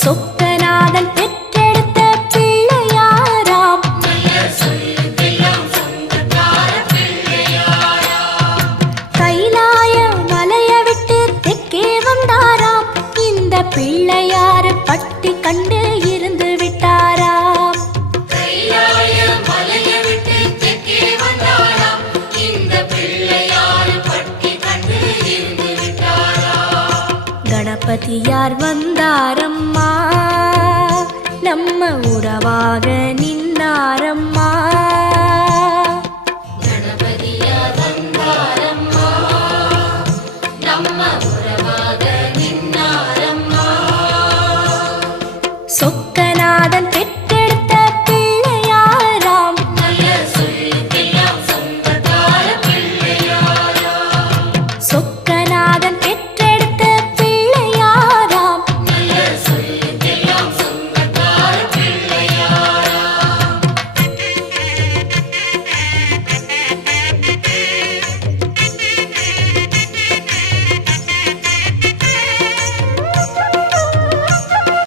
சொக்கநாதன் பெற்றெடுத்த பிள்ளையாராம். கைலாய மலைய விட்டு தெற்கே வந்தாராம். இந்த பிள்ளையார் பட்டி கண்டு இருந்து விட்டாராம். கணபதியார் வந்தாரம்மா, நம்ம உறவாக நின்னாரம்மா. கணபதியார் வந்தாரம்மா, நம்ம உறவாக நின்னாரம்மா. சொக்க